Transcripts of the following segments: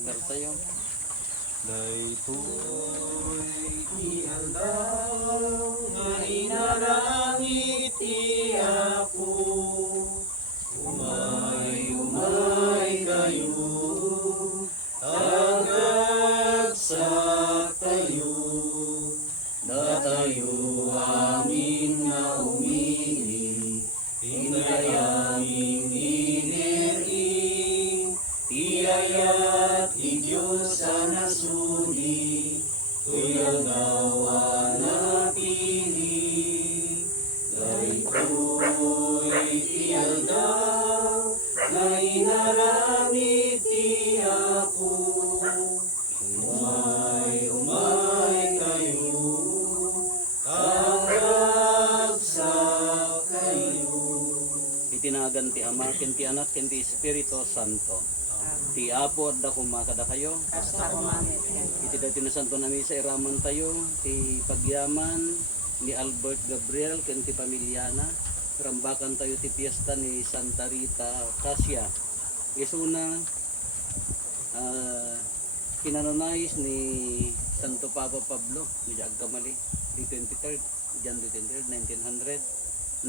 Dar tayo. Daytoy ialdaw nga inarangit ako. Umay kayo, tagagsak tayo, datayo amin nga umili, hinayaming iniring, tiyayat Diyos sa nasuni, tuyang nawa napili. Daytoy ialdaw, na inaramid ti ako. Umay kayo, tagagsak kayo. Itinagan ti Ama, ken ti Anak, ken ti Espiritu Santo. Ti Apo adda kumakada kayo. Iti dati na santo na misa iraman tayo. Ti pagyaman ni Albert Gabriel ken ti pamilyana. Rambakan tayo ti piyesta ni Santa Rita Casia. Isuna kinanonais ni Santo Papa Pablo ni Agkamali di 23rd Jan 23rd 1900.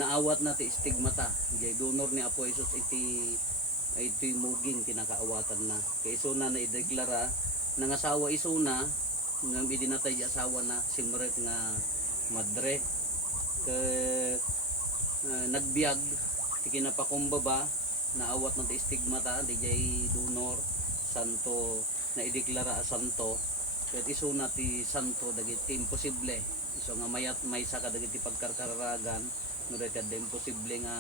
Naawat na ti stigmata. Jay donor ni Apo Jesus ito'y muging kinakaawatan na. Kaya isuna na ideklara ng asawa isuna ng idinatay asawa na simret nga madre nagbiag ti kinapakumbaba naawat ng stigmata di jay donor santo na ideklara a santo kaya isuna ti santo dagiti imposible iso nga mayat maysa ka dagiti pagkarkaragan no dagiti imposible nga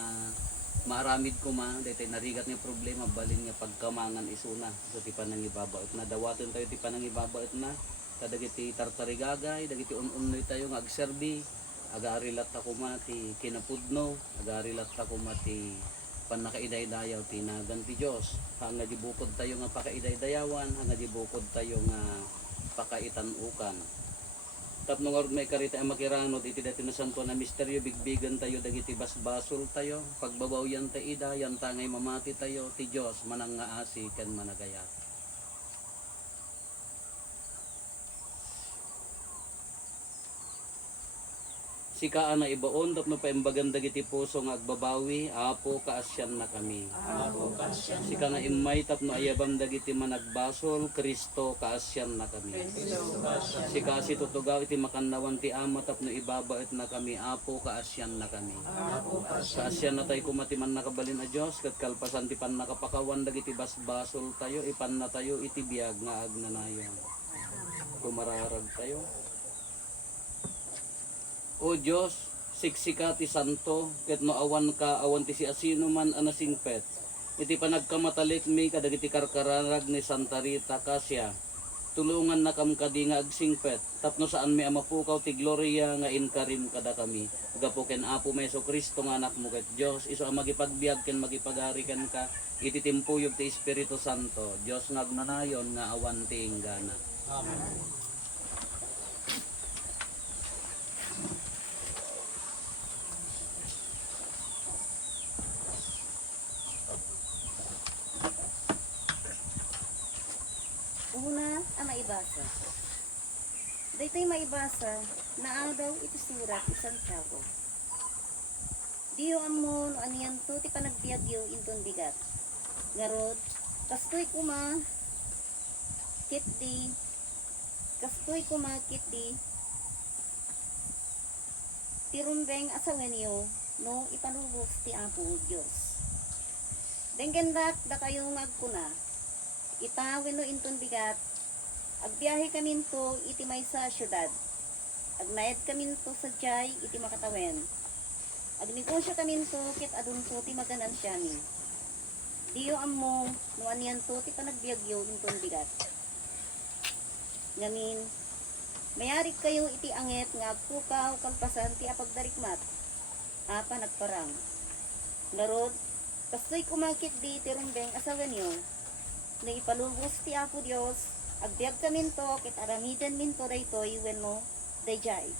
maramid ko dito narigat nga problema balin nga pagkamangan isuna so ti panangibabaot na dawaton tayo ti panangibabaot na kadagiti tartarigagay dagiti unoy tayo nga agserbi agarilat ako ti kinapudno agarilat ako ti panakaidaydayaw ti nagan ti Dios hanga di bukod tayo nga pakaidaydayawan hanga di bukod tayo nga pakaitanukan. Tapno nga may karita ang makiranod iti dati na santo na misteryo bigbigan tayo dagiti basbasol tayo pagbabaw yan ta ida yan tangay mamati tayo ti Dios manang nga asi ken managayat. Sikaan na ibaon tapno paimbagan dagiti puso nga agbabawi apo kaasyan na kami. Apo kaasyan. Sika nga imay tapno ayabam dagiti managbasol Kristo kaasyan na kami. Sika si tutugaw iti makannawan ti Ama tapno ibabaet na kami apo kaasyan na kami. Apo kaasyan. Kaasyan na tayo kumatiman nakabalin a Dios ket kalpasan ti pannakapakawan dagiti basbasol tayo ipan na tayo iti biag nga agnanayon. Kumararag tayo. O Diyos, siksika ti santo, ket no awan ka, awan ti si asino man anasingpet. Iti panagkamatalit mi kadagiti karkararag ni Santa Rita Casia. Tulungan na kam kadi nga agsingpet. Tapno saan mi amapukaw ti gloria nga inkarim kada kami. Gapo ken Apo Meso Kristo nga anak mo ket Dios, iso ang magipagbiag ken magipagari ken ka. Iti timpuyog ti Espiritu Santo. Dios nga agnanayon nga awan ti inggana. Amen. Una, ang maibasa. Dito'y maibasa na daw ito surat ni Santiago. Diyo amon aniyan to ti panagbiagyo inton bigat. Garod, kastoy kuma kitdi tirumbeng asawen yo no ipanubos ti Apo Dios. Denggendak da kayo ngagkuna itawin no inton bigat, agbiyahe kamin to iti maysa syudad. Agnayad kamin to sa jay iti makatawen. Agnegosyo kamin to ket adun to ti maganansyami. Diyo ammo no aniyan to ti panagbiagyo inton bigat. Ngamin, mayarik kayo iti anget nga agpukaw kalpasan ti apagdarikmat. Apa nagparang. Narod, kastoy kumakit di tirumbeng asawan yo. Na ipalubos ti Apo Dios, agbiag kamin to, kit aramidan min to daytoy wenno dayjay.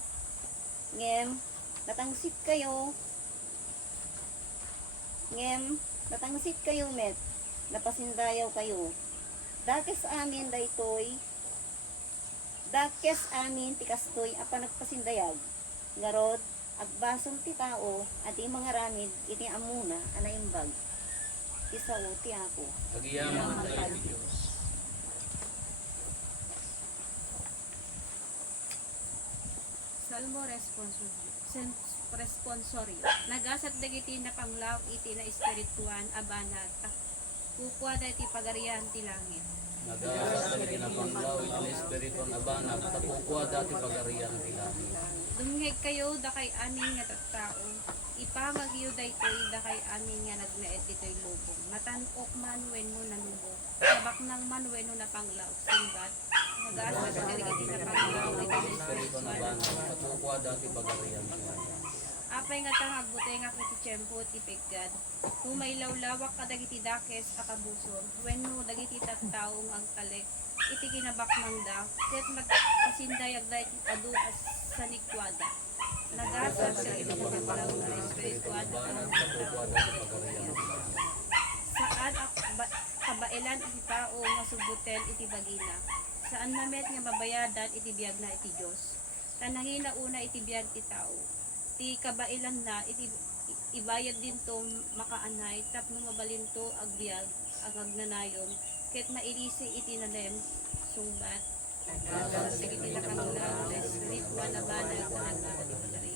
Ngem, natangsit kayo met, napasindayaw kayo, Dakes amin daytoy. Dakes amin ti kastoy apan nagpasindayag. Garod agbasom ti tao at ti mga ramid iti amuna anaimbag. Isao ti ako. Agyaman tayo Diyos. Salmo responsorio. Nagasat dagiti na panglaw iti na espirituan abanag. Kukwa da iti pagarian ti langit. Nagasa sa ginapanglaw iti espiritu ng abanag, tapukwa dati pagarian ti langit. Dumngeg kayo da kay amin nga tattao. Ipamagyo daytoy da kay amin nga nagnaed ditoy lubong. Matanok man wenno nanubog. Sabak nang man wenno na panglaw. Singbat. Nagasat dagiti na panglaw iti na Espiritu ng espirituan. abanag, tapukwa dati pagarian ti langit. Apay nga tang agbutay nga iti tiyempo ti peggad. Humay lawlawak ka dagiti dakes akabusor. Wenno dagiti tattao nga agtalek iti kinabaknang da. Ket magpasindayag da iti adu as sa nikwada. Nagasat sa iti pagkakalaw nga espirituan at Abanag, ang tapukwa dati pagarian ti langit. saan kabailan iti tao nga subutel iti bagina. Saan mamet nga babayadan iti biyag na iti Dios. Tanangin na una iti biyag ti tao. Ti kabailan na iti ibayad din to makaanay tapno mabalin to agbiag agag nanayon ket mairisi iti nanem sungbat sige iti nakangulaw na espirituan na banag na nagpapatipagari.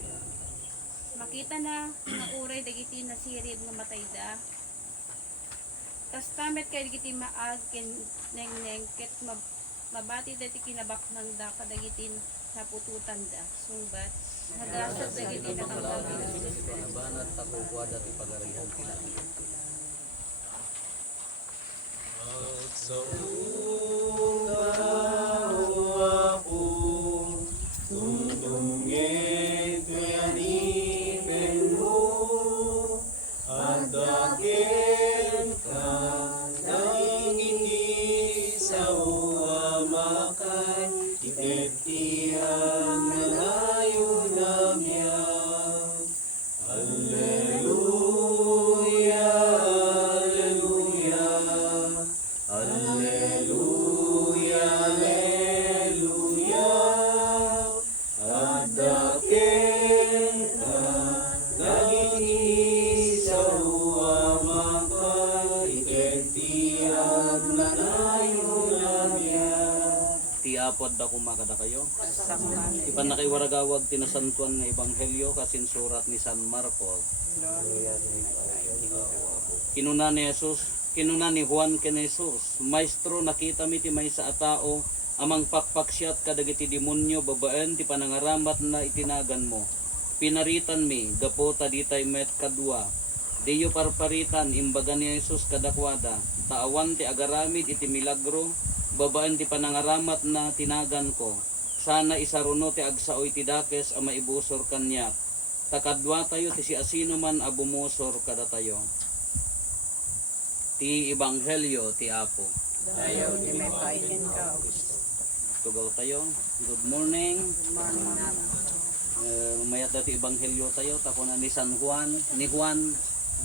Makita na nga uray dagiti nasirib nga matayda. Kastamet kay dagiti maag ken neng ket mabati dati kinabak nang da kadagiti napututan da sungbat nagasat dagiti nakangulaw na Espiritu ng abanag, tapukwa dati pagarian ti langit. Sa ako, tunungin kayanipin mo, at dakil ka, nangingiti sa uwamakay, iketihan na layo namyan. Alleluia, alleluia, alleluia, alleluia. At dakil ka, naging sa uwamakay, iketihan na layo namyan. Tiapod da kumakada kayo. Ipan na kay waragawag tinasantuan nga ebanghelyo kasin surat ni San Marcos. Kinuna ni Jesus, kinuna ni Juan ken Jesus, Maestro, nakita mi ti maysa a tao amang pakpaksyat kadagiti demonyo babaen ti panangaramat na itinagan mo. Pinaritan mi gapo ta ditay met kadua. Diyo parparitan imbaga ni Jesus kadakwada. Taawan ti agaramid iti milagro babaen ti panangaramat na tinagan ko. Sana isaruno ti agsaoy ti dakes a maibusor kanyak. Takadwa tayo ti si asino man a bumusor kada tayo. Ti ebanghelyo ti Apo. Ayaw di may painin ka. Tugaw tayo. Good morning. Mayat dati ebanghelyo tayo tapos na ni San Juan, ni Juan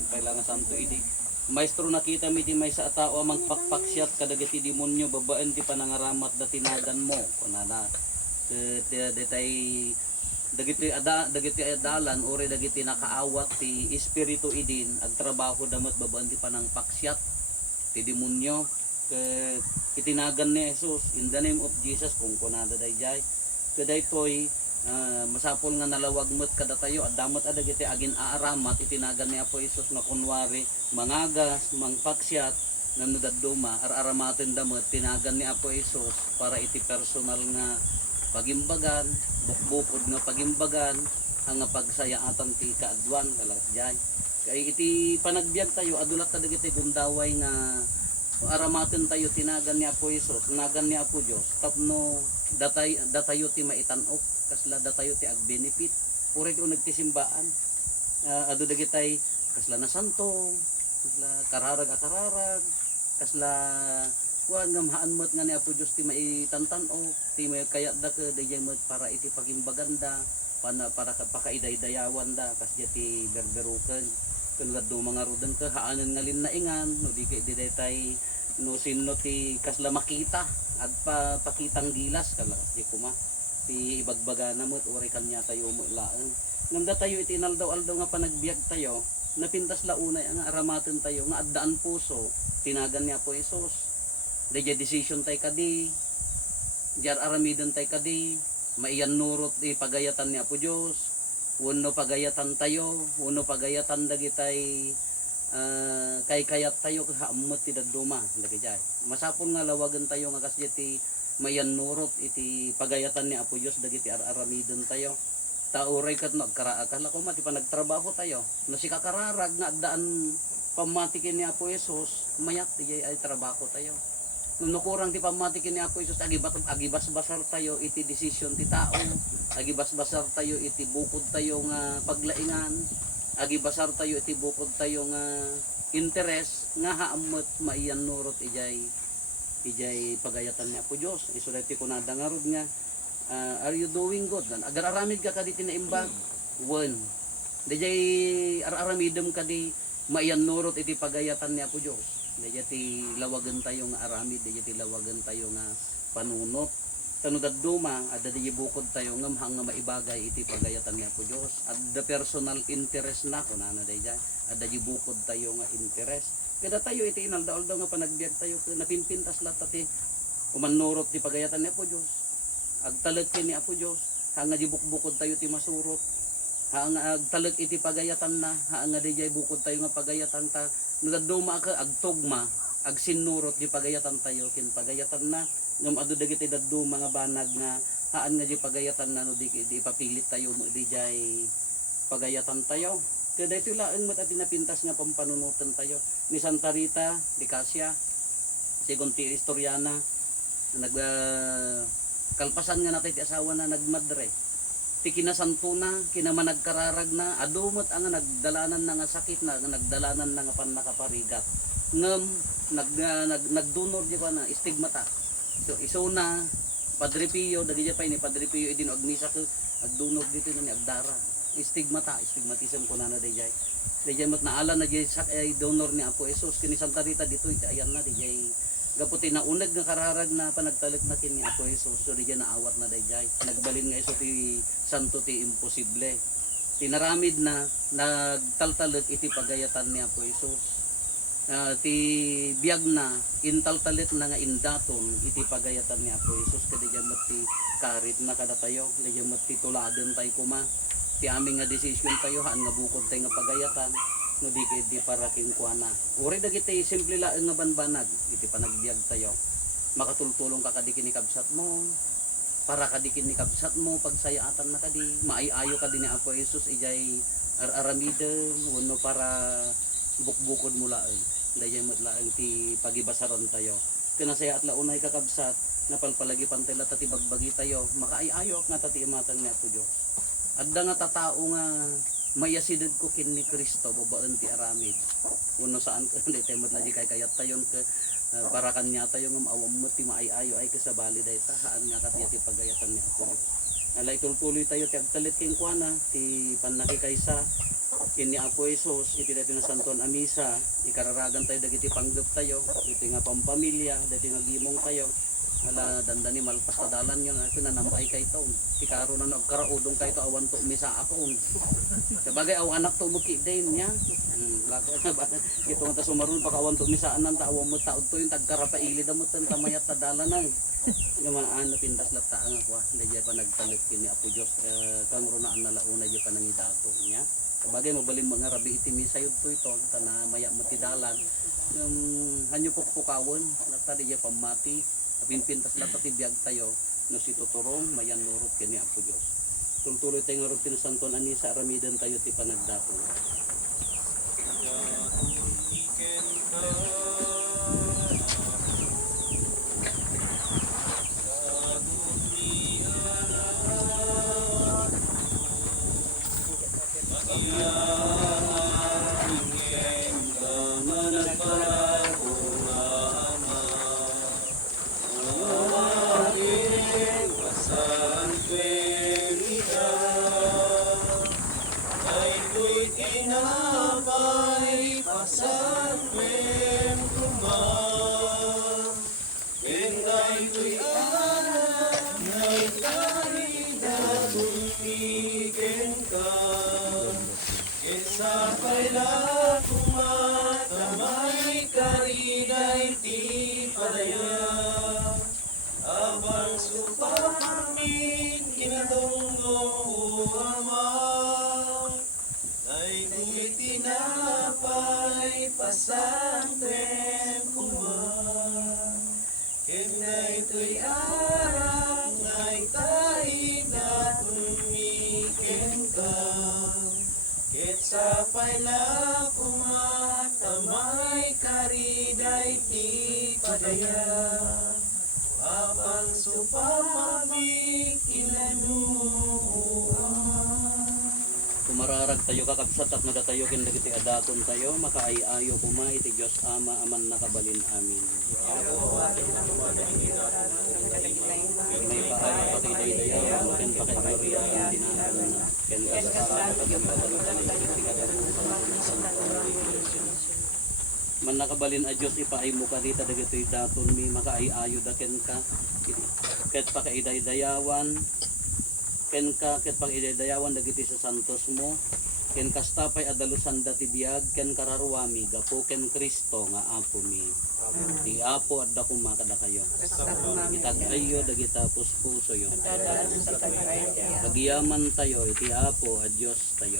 kailangan santo idi. Maestro, nakita mi ti may sa tao amang pakpaksyat kadagiti demonyo babaen ti panangaramat da tinagan mo kunana detay dagiti adalan ore dagiti nakaawat ti espiritu idin agtrabaho damat babaen ti panangpaksyat ti demonyo itinagan ni Jesus in the name of Jesus kung kunada dayjay kadaytoy masapol nga nalawag met kada tayo at damat adagiti agin aaramat itinagan ni Apo Isus nga kunwari mangagas mangpaksyat ngano dadduma araramaten damet tinagan ni Apo Isus para iti personal nga pagimbagan bukbukod nga pagimbagan ang pagsayaatan ti kaadwan kalas jay kay iti panagbiag tayo adulat kadagiti gundaway nga aramaten tayo tinagan ni Apo Isus nagan ni Apo Dios tapno datayo ti maitanok kasla datayo ti agbenefit uri ti nagtisimbaan adu dagitay kasla na santo kasla kararag kasla kuan nga mahaan met nga ni Apo Dios ti maitantanok ti may kaya da ke dayay met para iti pagimbaganda para pakaidaydayawan da kasya ti berberuken ken laddo mga rudan ka haanen nga linnaingan no di kay daytay no sino ti kasla makita at pakitang gilas kala di kuma ti ibagbaga na mo uri kanya tayo mo ilaan namda tayo iti inaldaw-aldaw nga panagbiag tayo napintas launay ang aramaten tayo nga addaan puso tinagan niya po Isos dayjay decision tay kadi jar aramiden tay kadi maiyan nurot di pagayatan niya po Dios uno pagayatan tayo uno pagayatan dagitay kay kayat tayo kaamot ti daduma dagijay masapon nga lawagan tayo nga kasdi ti mayan nurot iti pagayatan ni Apo Dios dagiti aramiden tayo tauray kat nagkaraakala ko mati pa nagtrabaho tayo no si kakararag nga addaan pamatikin ni Apo Jesus mayat ti ay trabaho tayo no kurang ti pamatikin ni Apo Jesus agibas-basar tayo iti decision ti tao agibas-basar tayo iti bukod tayo nga paglaingan agibasar tayo iti bukod tayo nga interes nga haamot maiyan nurot ijay pagayatan niya po Diyos isulati ko na dangarod nga are you doing good agararamid ka kadi tinaimbag one dajay araramidem kadi maiyan nurot iti pagayatan niya po Diyos dajay ti lawagan tayo nga aramid dajay ti lawagan tayo nga panunot tanudad duma adda di bukod tayo ngam hang nga maibagay iti pagayatan niya po Dios adda personal interest na ko na dayjay adda di bukod tayo nga interest kada tayo iti inaldaw-aldaw nga panagbiag tayo napinpintas lahat ati umanurot ti pagayatan niya po Dios agtalag kini Apo Dios hanga di bukbukod tayo ti masurot hanga agtalag iti pagayatan na hanga dayjay bukod tayo nga pagayatan ta nudad duma ka agtugma agsinurot di pagayatan tayo kin pagayatan na ngam adu dagiti daddo mga banag nga haan nga di pagayatan na no di papilit tayo mo di jay pagayatan tayo kada ito laeng mat at pinapintas nga pampanunutan tayo ni Santa Rita di Casia sigon ti Historiana nag kalpasan nga natay ti asawa na nagmadre ti kinasantuna kinamanagkararag na adumot ang nagdalanan na nga sakit na nagdalanan na nga panakaparigat ngem nagdunor di ko na istigmata so isuna Padre Pio dagiti pa ni Padre Pio idin agmisa ko agdunor dito ni agdara stigmatism ko na dayjay mat naala na jay sak ay donor ni Apo Jesus kini Santa Rita dito ayan na dayjay gaputi na uneg nga kararag na panagtalit na kini Apo Jesus so dayjay naawat na dayjay nagbalin nga iso ti santo ti imposible tinaramid na nagtaltalit iti pagayatan ni Apo Jesus ti biag na intaltalit na nga indaton iti pagayatan ni Apo Jesus kadya met ti karit na kada tayo kadya met ti tuladen tayo kuma ti aming nga decision tayo haan nga bukod tayo nga pagayatan no di para king kuana uri dagiti simple laeng nga banbanag iti panagbiag tayo makatultulong ka kadi kini kabsat mo para kadi kini kabsat mo pagsayaatan na kadi maayo kadi ni Apo Jesus ijay aramide uno para bukbukod mo laeng dayjay met laeng ti pagibasaran tayo kinasaya at launay kakabsat napalpalagi pantela tati bagbagi tayo makaayo nga tati imatan ni Apo Dios adda nga tatao nga mayasided ko kin ni Kristo babaan ti aramid uno saan ka daytay met na di kay kayat tayon ke para kanya tayo nga maawam mo ti maayo ay kasabali dayta haan nga kati ti pagayatan ni Apo Dios alay tultuloy tayo ti agtalit king kuana ti panakikaysa kini Apo Jesus iti dati na santon a misa ikararagan tayo dagiti panggap tayo iti nga pampamilya dati nga gimong tayo ala dandani malpas tadalan yun ito nanambay kay to ti karo na nagkaraudong kay to awan to misa akon sabagay aw anak to muki din niya lako na ba ito nga sumaron pakawan to misa anan ta awan mo taod to yung tagkarapaili da mo tan tamayat tadalan na gamaan na pindas lata ang ako dayjay pa nagtalit kini Apo Dios kang runaan na launa jud panangidato niya sabagay mabalin mga rabi iti misa yun to ito na maya matidalan hanyo pukpukawon lata di pamati pinpintas lata ti biag tayo no si tuturong mayan nurot kini Apo Dios tultuloy tayo ngarod tinasanton ani sa aramidan tayo ti panagdato Ay ko'y tinapay pasan daytoy arak ngay taida tumiken ka ket sapay la kumatamay kariday ti padaya apang supapabik inanuan. Kumararag tayo kakabsat at nagatayo ken dagiti adaton tayo makaayayo kuma iti Dios Ama aman nakabalin amin. May paaya pakidaydayawan ken pakigorya tinakan na ken kasara pagimbawan man nakabalin a Dios ipaay mo karita dagitoy daton mi makaayayo da ken ka ket pakidaydayawan ken ka ket pakidaydayawan dagiti sa santos mo ken kastapay adalusan dati biag ken kararwami gapo ken Kristo nga apo mi. Ti apo adda kuma kada kayo. Itag-ayo dagita puspuso yo. Agiyaman tayo iti apo a Dios tayo.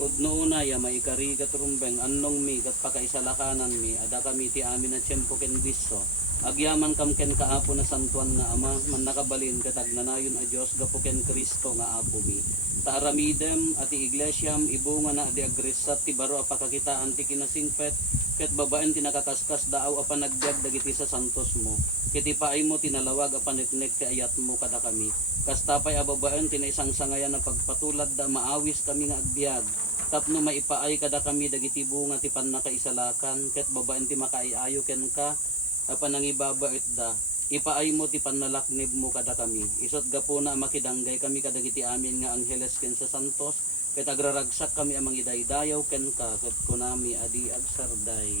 Pudno una ya maikari katrumbeng annong mi kat pakaisalakanan mi ada kami ti amin na tiyempo ken biso. Agyaman kam ken kaapo na santuan na ama man nakabalin katag nanayon a Dios gapo ken Kristo nga apo mi. Taaramidem ati iglesyam ibunga na di agresat ti baro apakakitaan ti kinasingpet ket babaen ti nakakaskas daaw apan nagbiag dagiti sa santos mo ket ipaay mo tinalawag apan netnek ti ayat mo kada kami kastapay a babaen tinaisang sangayan na pagpatulad da maawis kami nga agbiag tapno maipaay kada kami dagiti bunga ti pannakaisalakan ket babaen ti makaiayo ken ka apan nangibabait da ipaay mo ti panalaknib mo kada kami isot gapo na makidanggay kami kadagiti amin nga angheles ken sa santos ket agraragsak kami amang idaydayaw ken ka ket kunami adi agsarday.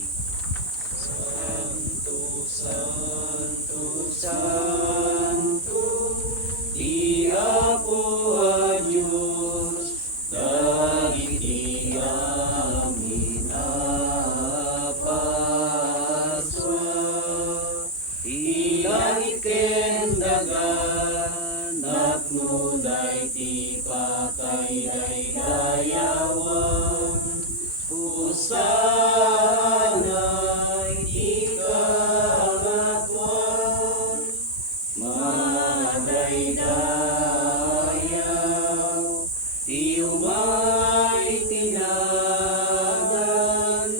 Santo, Santo, Santo, di Apo a Diyos, dagiti amin apaswa. Ilangit ken dagan, napnuday ti pakaydayawan, usanay di kangatuan, madaydayaw, ti umay tinagan,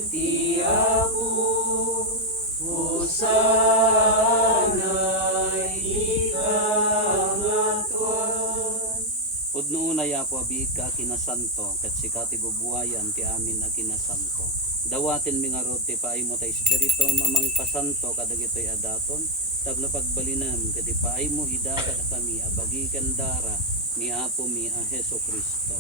ti Apo, usanay di kangatuan. Pudno una ya po abid ka kinasanto ket sikati bubuayan ti amin a kinasanto. Dawaten mi nga rod ti paay mo ta espiritu mamang pasanto kadagitoy adaton tapno pagbalinan ket ipaay mo ida kada kami abagi ken dara ni Apo mi a Hesu Kristo.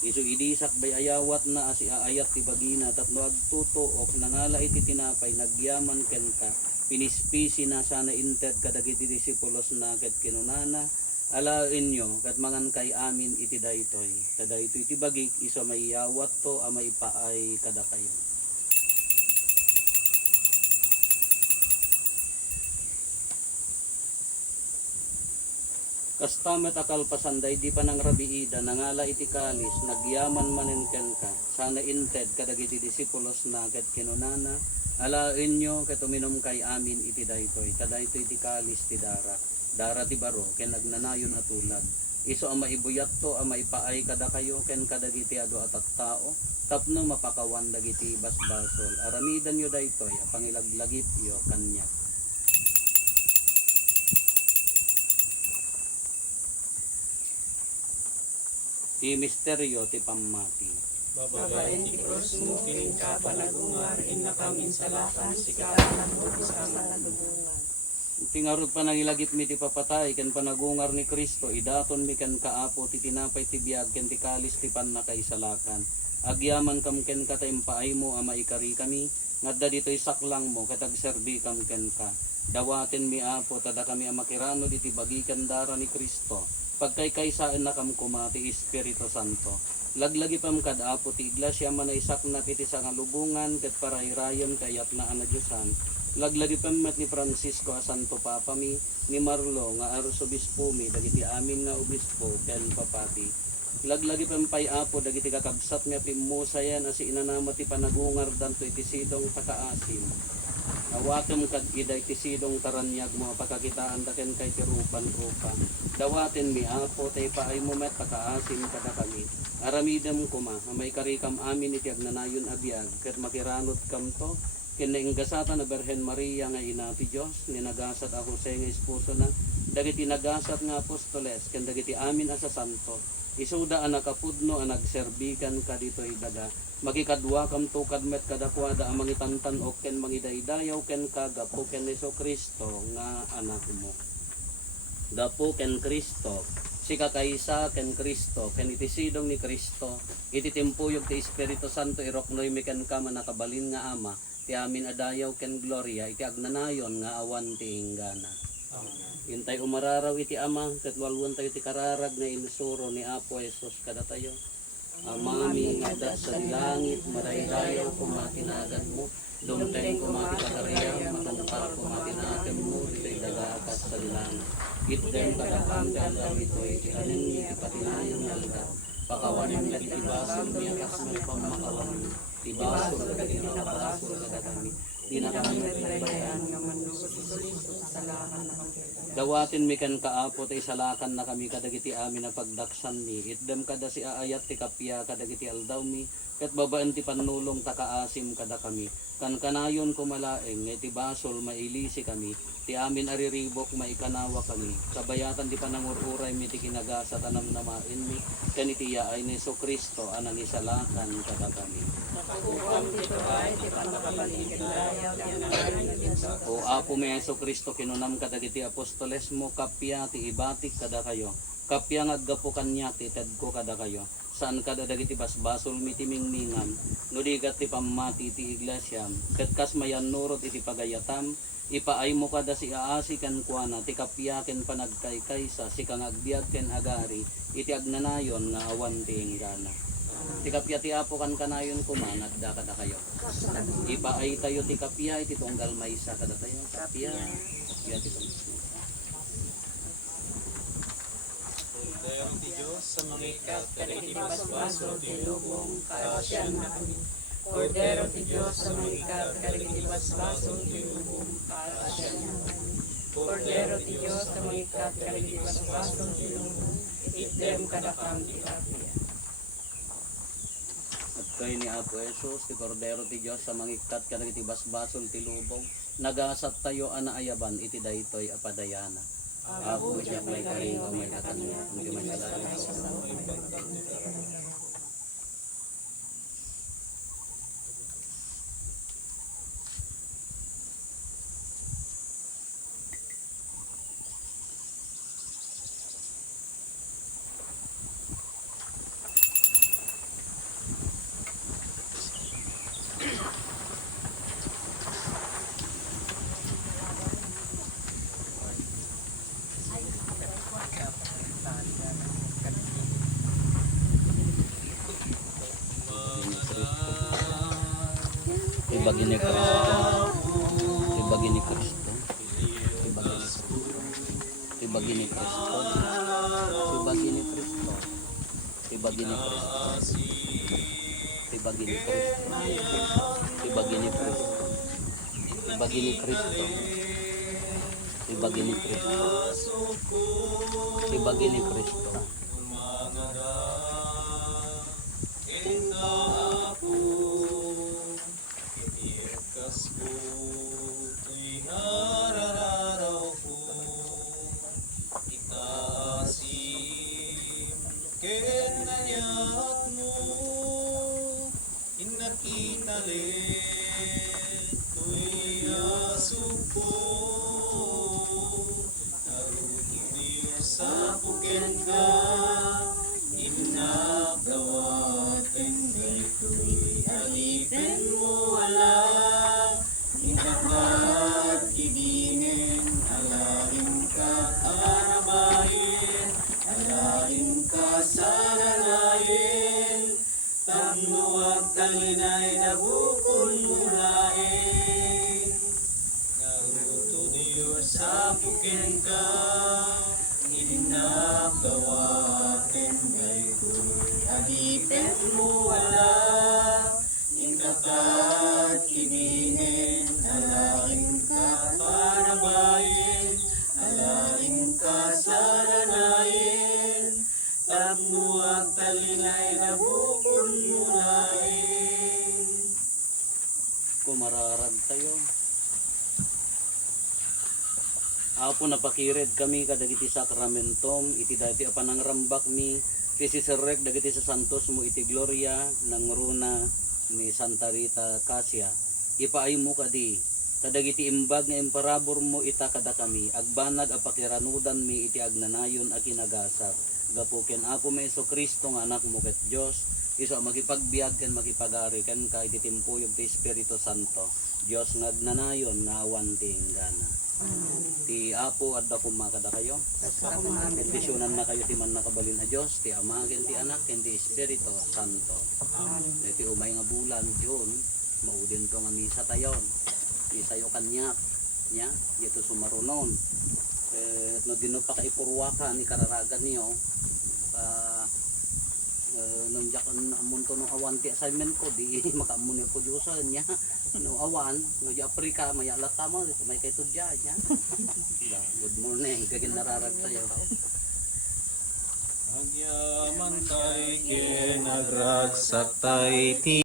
Isu idisak bay ayawat na asi aayat ti bagina tapno agtutuok nangala iti tinapay nagyaman ken ka pinispisi na sana inted kadagiti disipulos na ket kinunana ala inyo kat mangan kay amin iti daytoy kada ito iti bagik iso maiyawat to a maipaay kada kayo. Kastamet akal pasanday di pa nang rabiida nangala iti kalis nagyaman manen ken ka sana inted kadagiti disipulos na ket kinunana ala inyo ket uminom kay amin iti daytoy kada ito iti kalis ti dara ti baro ken nagnanayon atulad iso ang maibuyat to ang maipaay kada kayo ken kadagiti adu atat tao tapno mapakawan dagiti basbasol aramidan yo daytoy a pangilaglagip yo kanya. Ti misteryo ti pammati. Bababain ti krus mo, kining ka panagungar, inakamin salakan, sikatan mo, isama Tingarod pa nangilagip mi ti papatay ken panagungar ni Kristo idaton mi ken kaapo ti tinapay ti biag ken ti kalis ti pannakaisalakan. Agyaman kam ken ka taimpaay mo a maikari kami ngadda ditoy saklang mo katag serbi kam ken ka. Dawaten mi Apo tada kami a makirano diti bagikan dara ni Kristo. Pagkaykaysaan na kam kumati Espiritu Santo. Laglagi pam kad Apo ti iglesia manaysak na piti sa ngalubungan ket parairayon kayat na anadyosan. Laglagi pamat ni Francisco a Santo Papa mi ni Marlo nga arsobispo mi dagiti amin nga obispo ken papati. Laglagi pampay Apo dagiti kakabsat nga pimusayan as inanama ti panagungar danto iti sidong takaasim. Awatem kad iday ti sidong taranyag mga pagkakitaan daken kay tirupan rupa. Dawaten mi apo tay paay mo met pakaasim kada kami. Aramidem kuma may karikam amin iti agnanayon abiyag ket makiranot kam to ken nainggasatan na Berhen Maria nga ina ti Dios ni nagasat a Jose nga esposo na dagiti nagasat nga apostoles ken dagiti amin asa santo. Isuda ang nakapudno ang nagserbikan ka dito'y daga. Magikadwa kam tukad met kadakwada ang mangitantan o ken mangidaydayaw ken kagapo ken Hesus Kristo nga anak mo. Gapo ken Kristo, si kakaysa ken Kristo, ken itisidong ni Kristo, ititimpuyog ti Espiritu Santo iroknoy mi ken ka manakabalin nga ama, ti amin adayaw ken gloria, iti agnanayon nga awan ti inggana. Intay umararaw iti ama, ket walwon tayo ti kararag nga inusuro ni Apo Hesus kada tayo. Amami nga da sa langit, maraydayaw kumatinagan mo, dumteng kumatitagarayaw, matampar kumatinagan mo, ito'y dagakas sa langit. Itdem kadakam dalam ito'y anin niya ipatinayon nalga, pakawanan kat ibasol niya kasmal pamakawan, ibasol kat inabasol kat kami, dinakamit bayaan nga mandugo si Kristo sa lakan na kami. Dawatin mi ken kaapo tay salakan na kami kadagiti amin na pagdaksan ni itdem kada si aayat ti kapya kadagiti aldaw mi ket babaan ti panulong takaasim kada kami kan kanayon kumalaeng nga ti basol mailisi kami ti amin ariribok maikanawa kami kabayatan ti panangururay mi ti kinagasat anam namain mi ken iti yaay ni Hesus Kristo anang isalakan kada kami. Nakukuam dito ay di pa nakabaligid dayaw di nanayon na Diyos. O Apo mi Hesus Kristo kinunam kadagiti apostoles mo kapya ti ibatik kada kayo. Kapya nga aggapo kanya ti tedko kada kayo. Saan kada dagiti basbasol mi ti mingmingan. Nudigat ti pamati ti iglesia. Ket kas mayan nurot iti pagayatam. Ipaay mo kada si aasi kan kuana ti kapya ken panagkaykaysa si kang agbiag ken agari iti agnanayon nga awan ti inggana. Ti kapya ti Apo kan kanayon kumanad da kada kayo. Ipaay tayo ti kapya iti tunggal maysa kada tayo. Kapya. Kapya ti tunggal. Kordero ti Diyos sa mga Ikat kadagiti basbaso ti lubong kaasyan na kami. Kordero ti Diyos sa mga ikat kadagiti basbaso ti lubong kaasyan na kami. Kordero ti Diyos sa mga ikat kadagiti basbaso ti lubong itdem kadakam ti kapya. At kayo ni Apo Hesus, ti Kordero ti Diyos sa mangikat kadagiti basbasol ti lubong, nagasat tayo anaayaban iti daytoy apadayana. Apo siya may karing o may katanya, hindi may kalala sa Ibagi ni Kristo. Ibagi ni Kristo. Ibagi ni Kristo. Ibagi ni Kristo. Ibagi ni Kristo. Ibagi ni Kristo. Ibagi ni Kristo. Ibagi ni Kristo. Ibagi ni Kristo. Ibagi ni Kristo. Alain ka Parabayin, alain ka saranayin, tapno at talinay na bukod mulain. Kumararag tayo. Apo napakired kami kadagiti sakramentom, iti dati apan ang rambak mi, kisi serrek dagiti sa santos mo iti gloria, ng runa ni Santa Rita Casia. Ipaay mo kadi, kadagiti imbag nga emparabor mo ita kada kami, agbanag apakiranudan mi iti agnanayon a kinagasar. Gapuken apo may Hesus Kristo nga anak mo ket Dios, iso makipagbiag ken makipagari ken ka iti timpuyog ti Espiritu Santo. Dios nga agnanayon nga awan tinggana. Ti apo adda kumakada kayo. Bendisyonan na kayo ti man nakabalin a Dios, ti Ama ken ti Anak ken ti Espiritu Santo. Iti umay nga bulan June, maudin to nga misa tayon. Misa yo kanyak nya, dito sumarunon. No dino pa kaipurwaka ni kararagan niyo. Nung jakan amon to no awan ti assignment ko di makamun ko Diyosan nya. No awan, no di Afrika may alata mo, may kay tudya nya. Good morning, kagin nararag tayo. Agyaman tay ken agragsak tay ti